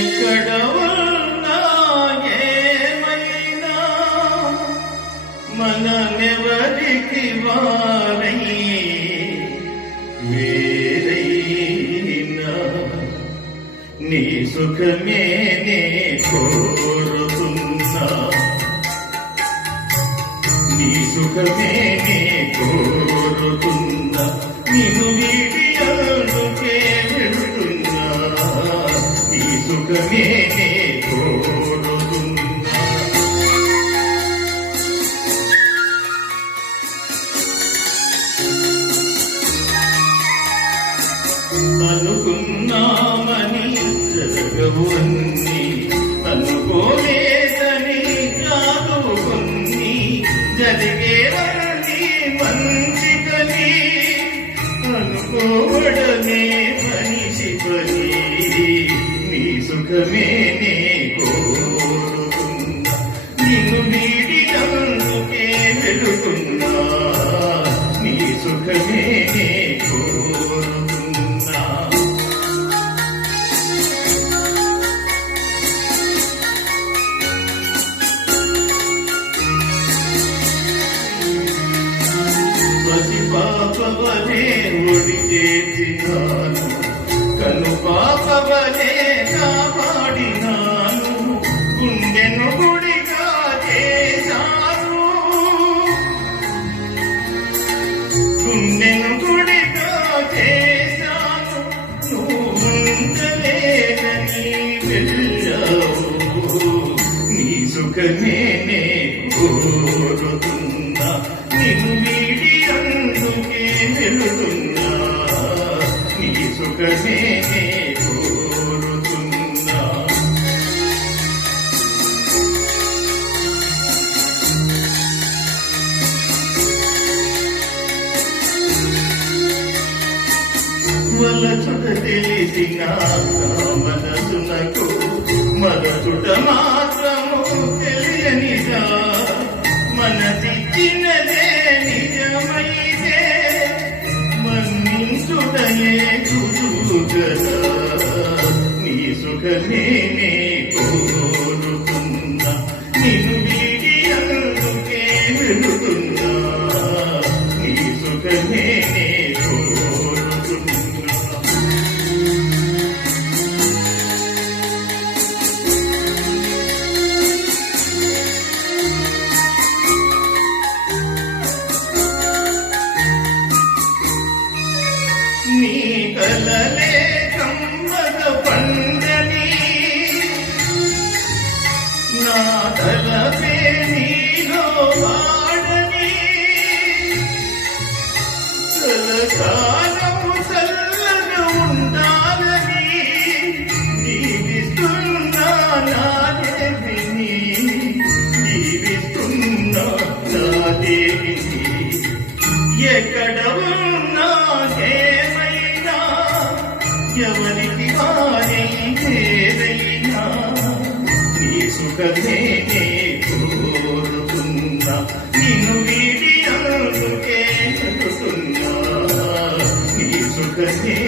ఎక్కడ ఉన్నా ఏమైనా మననెవరికి వారై వేరైనా నీ సుఖమే నే కోరుతున్నా, నీ సుఖమే నే కోరుతున్నా, నిన్ను వీడి అందుకే వెళుతున్నా, నీ సుఖమే నే కోరుతున్నా. అనుకున్నామని జరగవు అన్ని, అనుకోలేదని కాదు కొన్ని, జరిగేవన్నీ మంచికని అనుకోవడమే మనిషి పని, నీ సుఖమే నే కోరుతున్నా, నిన్ను వీడి అందుకే వెళుతున్నా, నీ సుఖమే నే కోరుతున్నా. పాపవలే ఒడి చేసినాను, కను పాపవలే కాపాడినాను, గుండెను గుడిగా చేశాను, గుండెను గుడిగా చేశాను, నువ్వుంటలేదని వెళ్ళావు, నీ సుఖమే నే కోరుతున్నా, నిన్ను వీడి అందుకే వెళుతున్నా, నీ సుఖమే నే కోరుతున్నా. వలచుట తెలిసిన మనసునకు మరచుట మాత్రము తెలియనిదా, మనసిచ్చినదే నిజమైతే మన్నించుటయే గురువు గదా, నీ సుఖమే నే కోరుతున్నా, నిన్ను వీడి అందుకే వెళుతున్నా, నీ సుఖమే నే కోరుతున్నా. నీ కలలే కమ్మగ పండని, నా తలపే నీలో వాడని, కలకాలము చల్లగా ఉండాలని దీవిస్తున్నా నా దేవిని, దీవిస్తున్నా నా దేవిని. ఎక్కడ ఉన్నా ఏమైనా ఎవరికి వారై ఏదైనా నీ సుఖమే నే కోరుతున్నా, నిన్ను వీడి అందుకే వెళుతున్నా, నీ సుఖమే